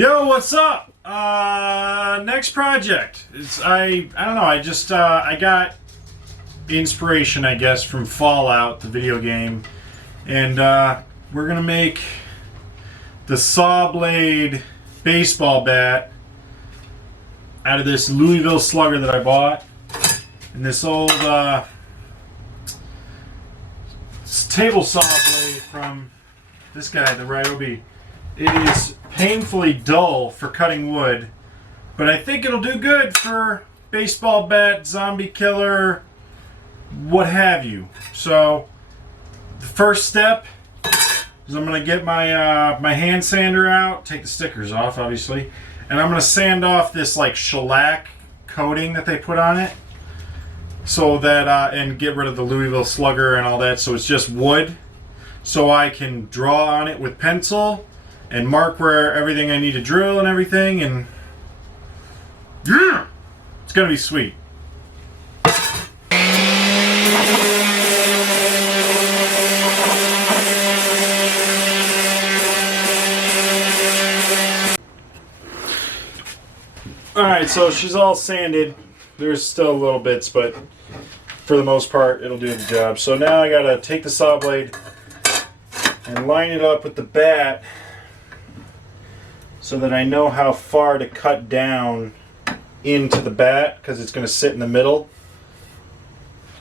Yo, what's up? Next project. I don't know. I got inspiration, I guess, from Fallout, the video game, and we're gonna make the saw blade baseball bat out of this Louisville Slugger that I bought, and this old table saw blade from this guy, the Ryobi. It is painfully dull for cutting wood, but I think it'll do good for baseball bat, zombie killer, what have you. So the first step is I'm going to get my my hand sander out, take the stickers off obviously, and I'm going to sand off this like shellac coating that they put on it, so that and get rid of the Louisville Slugger and all that, so it's just wood, so I can draw on it with pencil and mark where everything I need to drill and everything, and yeah, it's gonna be sweet. Alright, so she's all sanded. There's still little bits, but for the most part it'll do the job. So now I gotta take the saw blade and line it up with the bat, so that I know how far to cut down into the bat, because it's going to sit in the middle,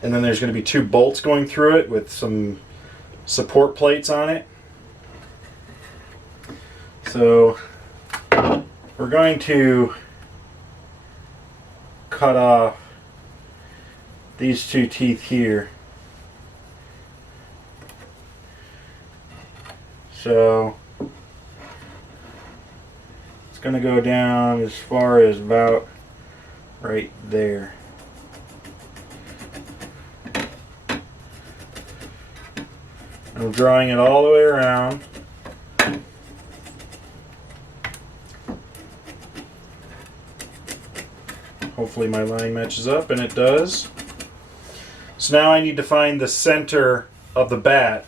and then there's going to be two bolts going through it with some support plates on it. So we're going to cut off these two teeth here. So it's going to go down as far as about right there. I'm drawing it all the way around. Hopefully my line matches up, and it does. So now I need to find the center of the bat.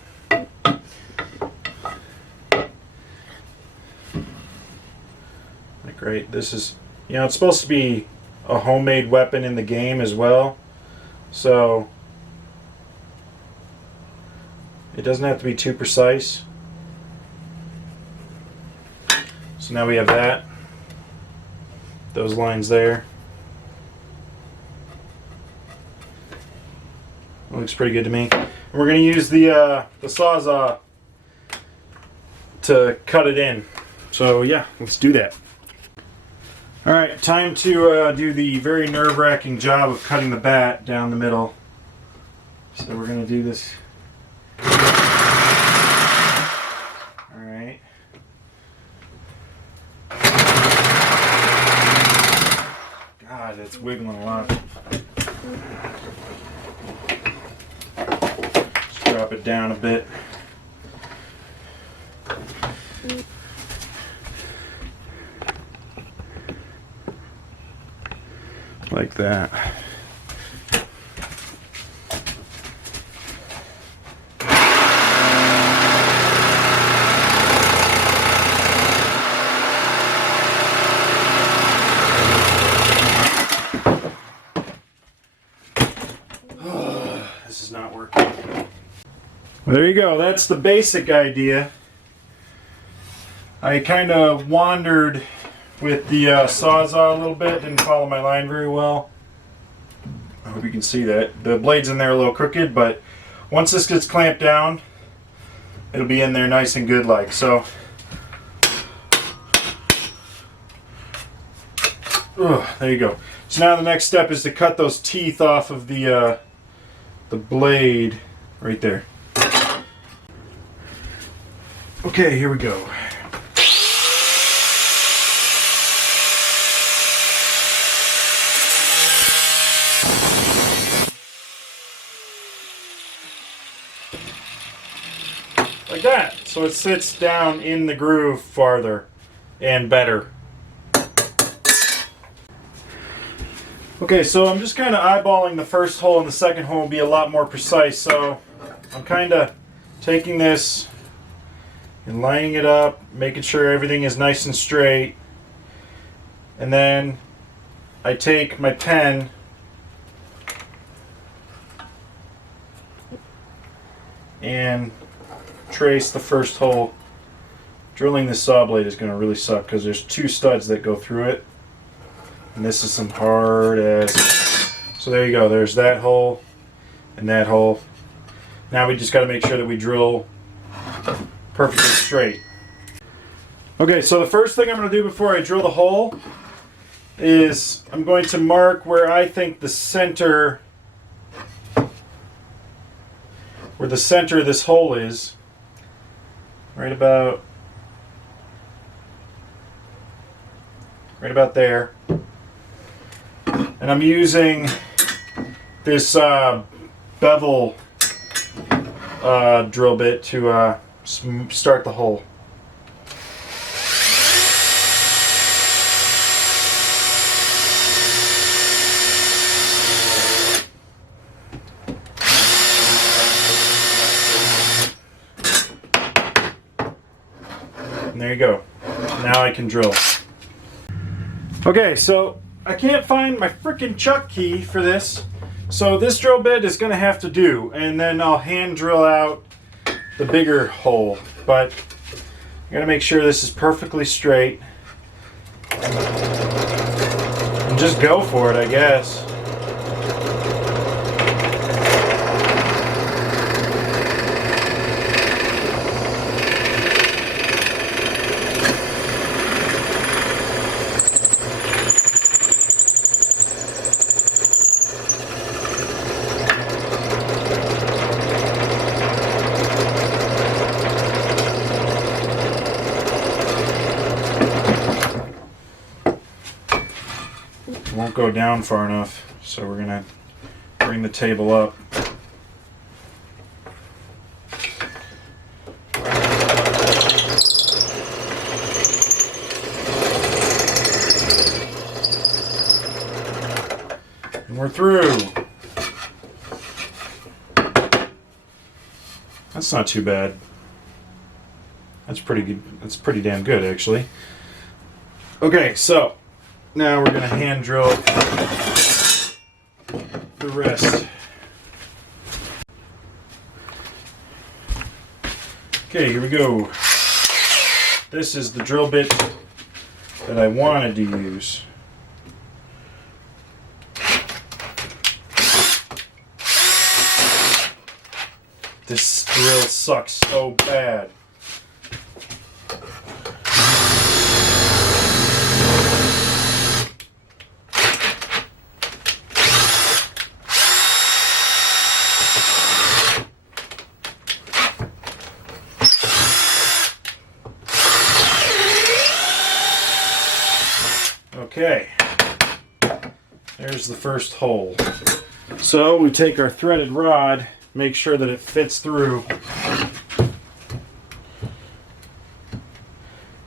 Right, this is, you know, it's supposed to be a homemade weapon in the game as well, so it doesn't have to be too precise. So now we have that, those lines there. It looks pretty good to me. And we're going to use the Sawzall to cut it in. So yeah, let's do that. Alright, time to do the very nerve-wracking job of cutting the bat down the middle. So we're going to do this. Alright. God, it's wiggling a lot. Just drop it down a bit. Like that. This is not working. Well, there you go. That's the basic idea. I kind of wandered with the Sawzall a little bit, didn't follow my line very well. I hope you can see that. The blade's in there a little crooked, but once this gets clamped down, it'll be in there nice and good like. So, there you go. So now the next step is to cut those teeth off of the blade right there. Okay, here we go. Like that, so it sits down in the groove farther and better. Okay, so I'm just kind of eyeballing the first hole, and the second hole will be a lot more precise. So I'm kind of taking this and lining it up, making sure everything is nice and straight. And then I take my pen and trace the first hole. Drilling this saw blade is going to really suck because there's 2 studs that go through it. And this is some hard ass. So there you go. There's that hole and that hole. Now we just got to make sure that we drill perfectly straight. Okay, so the first thing I'm going to do before I drill the hole is I'm going to mark where I think the center of this hole is. Right about there. And I'm using this bevel drill bit to start the hole. And there you go. Now I can drill. Okay, so I can't find my freaking chuck key for this. So this drill bit is going to have to do, and then I'll hand drill out the bigger hole. But I got to make sure this is perfectly straight. And just go for it, I guess. Won't go down far enough, so we're gonna bring the table up. And we're through. That's not too bad. That's pretty good. That's pretty damn good, actually. Okay, so now we're going to hand drill the rest. Okay, here we go. This is the drill bit that I wanted to use. This drill sucks so bad. Okay, there's the first hole. So we take our threaded rod, make sure that it fits through,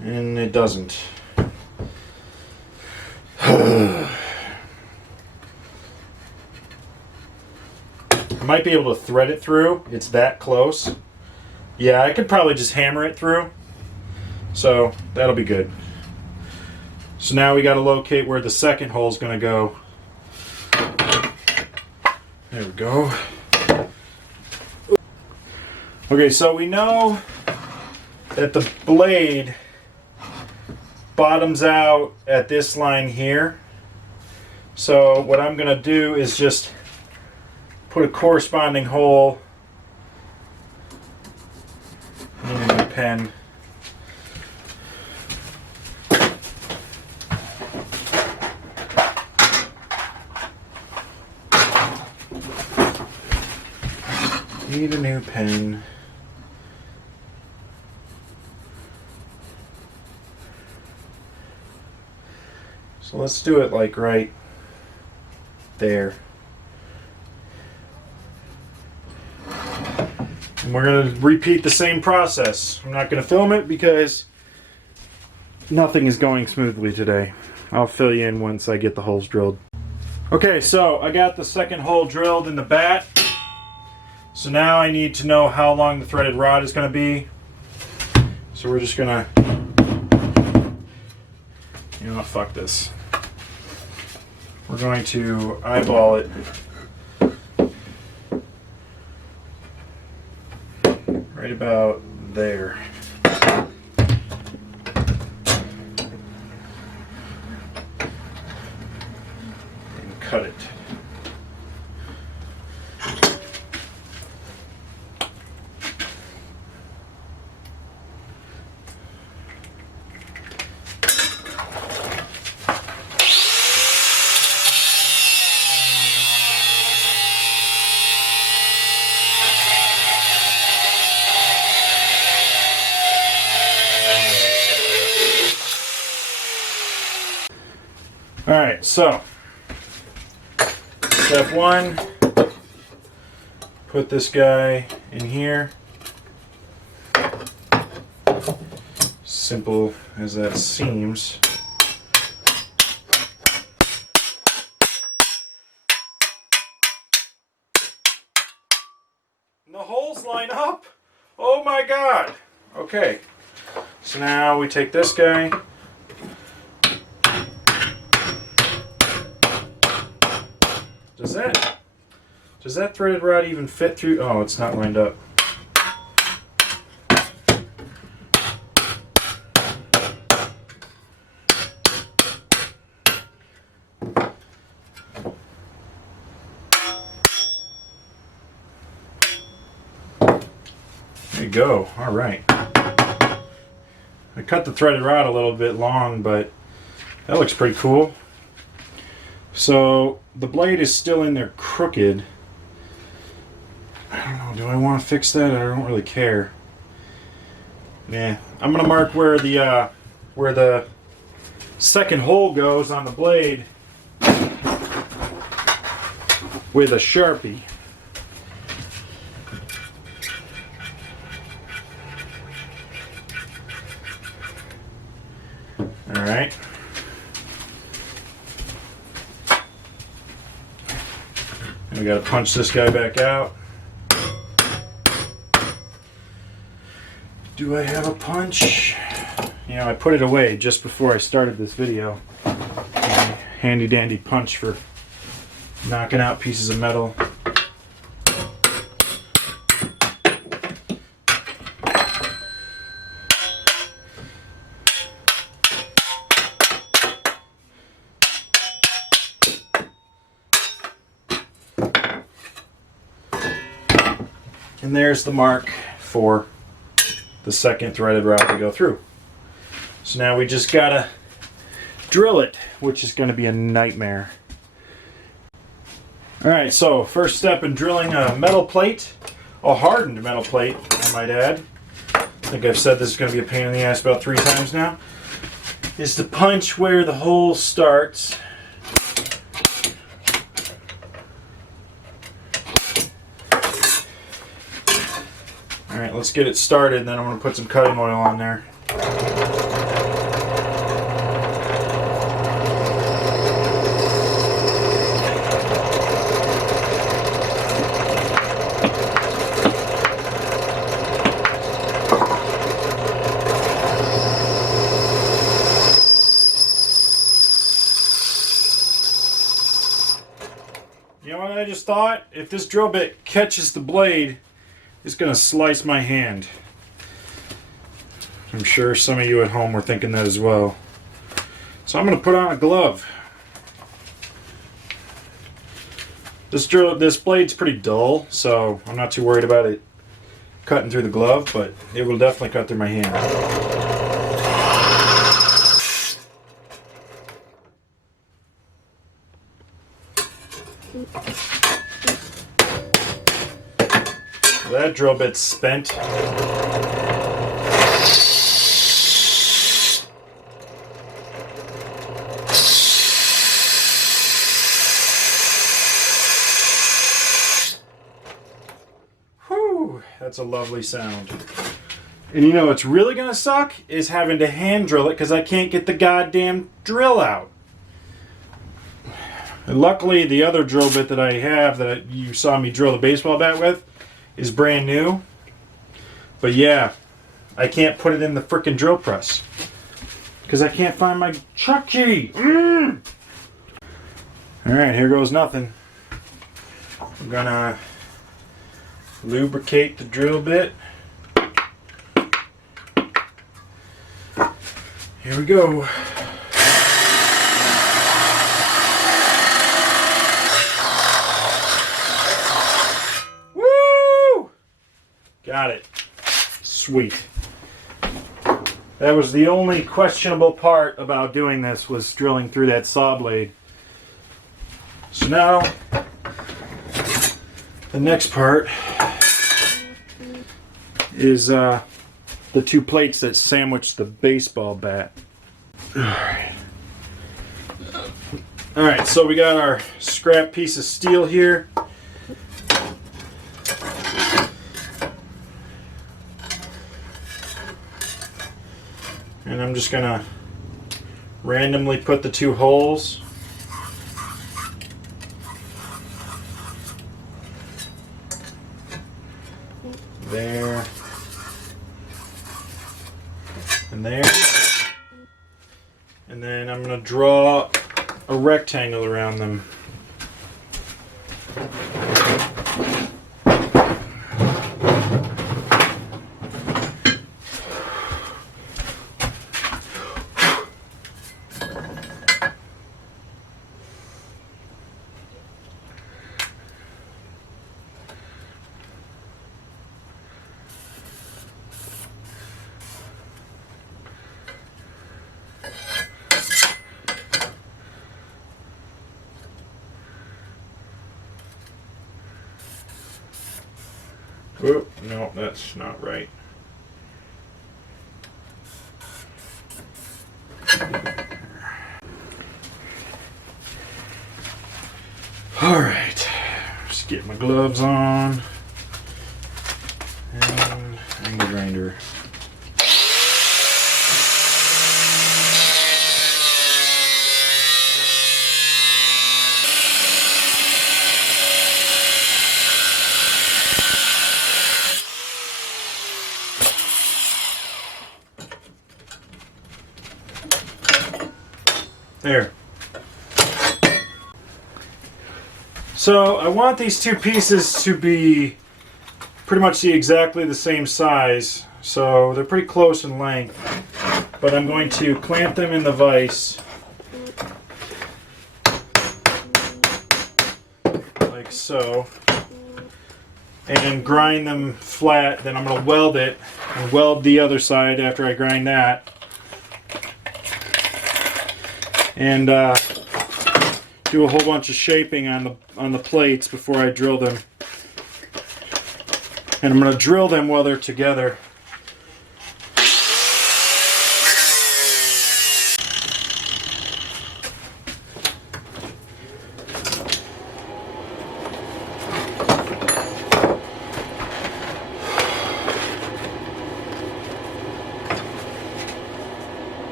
and it doesn't. I might be able to thread it through. It's that close. Yeah, I could probably just hammer it through. So that'll be good. So now we got to locate where the second hole is going to go. There we go. Okay, so we know that the blade bottoms out at this line here. So what I'm going to do is just put a corresponding hole. I need a new pen. Need a new pen. So let's do it like right there. And we're going to repeat the same process. I'm not going to film it because nothing is going smoothly today. I'll fill you in once I get the holes drilled. Okay, so I got the second hole drilled in the bat. So now I need to know how long the threaded rod is going to be. So we're just going to, you know what, fuck this. we're going to eyeball it right about there. And cut it. Alright, so step one, put this guy in here. Simple as that seems. And the holes line up? Oh my god! Okay, so now we take this guy. Does that threaded rod even fit through? Oh, it's not lined up. There you go. All right. I cut the threaded rod a little bit long, but that looks pretty cool. So the blade is still in there crooked. I don't know, do I want to fix that? I don't really care. Yeah, I'm gonna mark where the second hole goes on the blade with a Sharpie. All right. And we got to punch this guy back out. Do I have a punch? You know, I put it away just before I started this video. Handy dandy punch for knocking out pieces of metal. And there's the mark for the second threaded rod to go through. So now we just gotta drill it, which is going to be a nightmare. Alright, so first step in drilling a metal plate, a hardened metal plate, I might add. I think I've said this is going to be a pain in the ass about 3 times now, is to punch where the hole starts. Alright, let's get it started, and then I'm going to put some cutting oil on there. You know what I just thought? If this drill bit catches the blade, it's going to slice my hand. I'm sure some of you at home were thinking that as well. So I'm going to put on a glove. This blade's pretty dull, so I'm not too worried about it cutting through the glove, but it will definitely cut through my hand. That drill bit's spent. Whew, that's a lovely sound. And you know what's really gonna suck is having to hand drill it because I can't get the goddamn drill out. And luckily the other drill bit that I have that you saw me drill the baseball bat with is brand new, but yeah, I can't put it in the frickin' drill press because I can't find my chuck key. Alright, here goes nothing. I'm gonna lubricate the drill bit. Here we go. Woo! Got it. Sweet. That was the only questionable part about doing this, was drilling through that saw blade. So now, the next part is the two plates that sandwich the baseball bat. Alright, so we got our scrap piece of steel here. And I'm just gonna randomly put the two holes. There. And there. And then I'm going to draw a rectangle around them. Oh, no, that's not right. All right, just get my gloves on and angle grinder. There. So I want these two pieces to be pretty much exactly the same size. So they're pretty close in length. But I'm going to clamp them in the vise. Like so. And grind them flat. Then I'm going to weld it. And weld the other side after I grind that. And do a whole bunch of shaping on the plates before I drill them. And I'm going to drill them while they're together.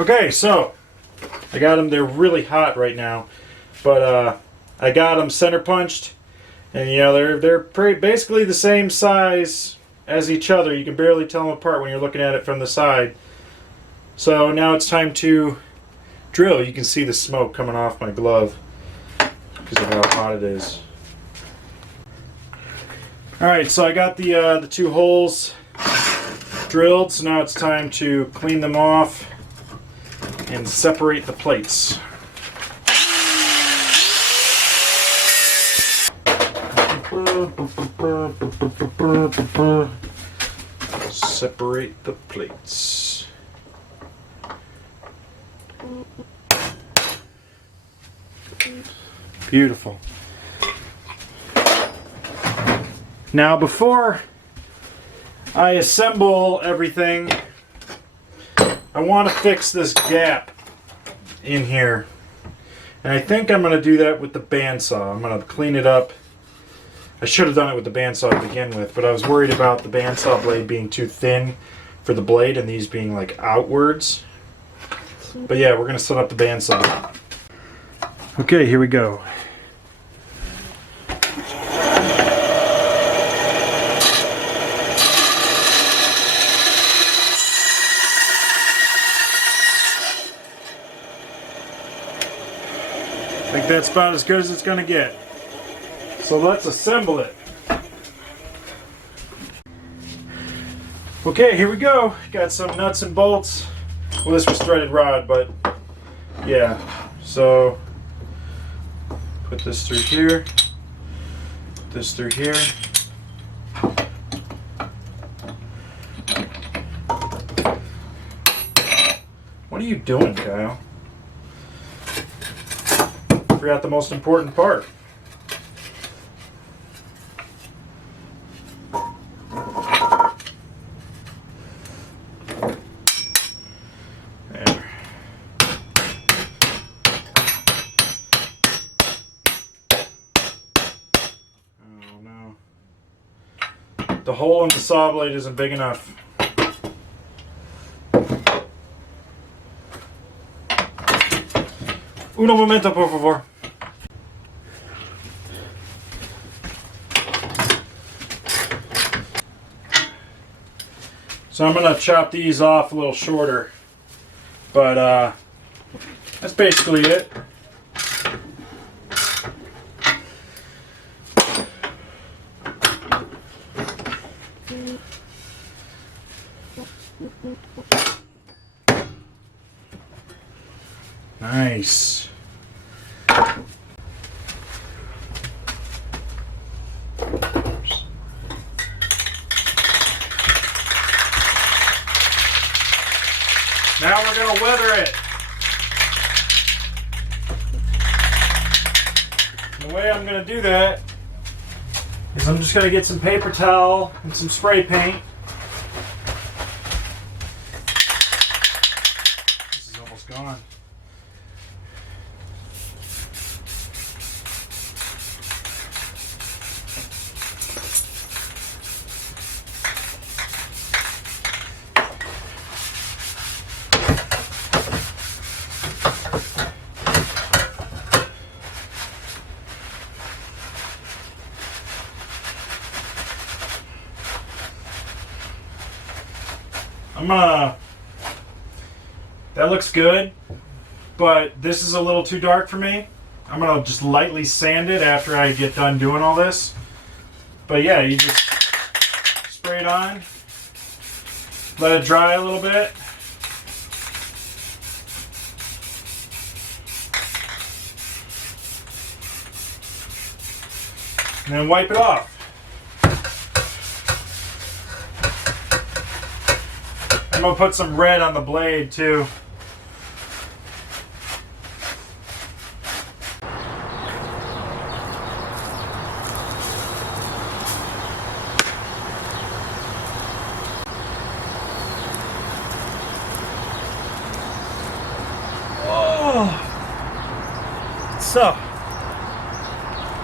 Okay, so I got them. They're really hot right now, but I got them center punched, and you know they're basically the same size as each other. You can barely tell them apart when you're looking at it from the side. So now it's time to drill. You can see the smoke coming off my glove because of how hot it is. All right, so I got the two holes drilled. So now it's time to clean them off and separate the plates. Separate the plates. Beautiful. Now before I assemble everything, I want to fix this gap in here. And I think I'm going to do that with the bandsaw. I'm going to clean it up. I should have done it with the bandsaw to begin with, but I was worried about the bandsaw blade being too thin for the blade and these being like outwards. But yeah, we're going to set up the bandsaw. Okay, here we go. think that's about as good as it's going to get. So let's assemble it. Okay, here we go. Got some nuts and bolts. Well, this was threaded rod, but yeah. So put this through here. Put this through here. What are you doing, Kyle? Forgot the most important part. There. Oh no. The hole in the saw blade isn't big enough. Uno momento, por favor. So I'm going to chop these off a little shorter, but that's basically it. Nice. Now we're going to weather it. And the way I'm going to do that is I'm just going to get some paper towel and some spray paint. This is almost gone. That looks good, but this is a little too dark for me. I'm gonna just lightly sand it after I get done doing all this. But yeah, you just spray it on, let it dry a little bit. And then wipe it off. I'm going to put some red on the blade too. Oh. So,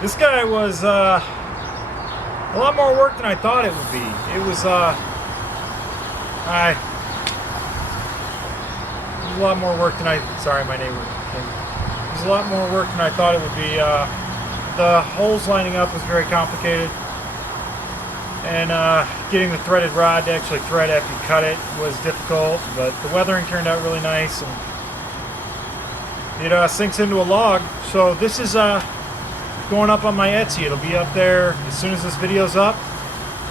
this guy was a lot more work than I thought it would be. It was a lot more work than sorry, my neighbor came. It was a lot more work than I thought it would be. The holes lining up was very complicated, and getting the threaded rod to actually thread after you cut it was difficult, but the weathering turned out really nice, and it sinks into a log. So this is going up on my Etsy. It'll be up there as soon as this video's up.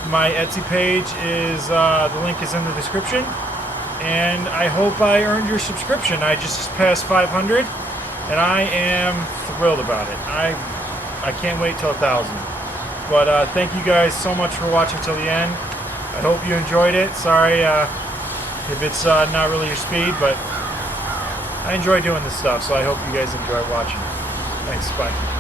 My Etsy page is, the link is in the description. And I hope I earned your subscription. I just passed 500, and I am thrilled about it. I can't wait till 1,000. But thank you guys so much for watching till the end. I hope you enjoyed it. Sorry if it's not really your speed, but I enjoy doing this stuff, so I hope you guys enjoy watching. Thanks, bye.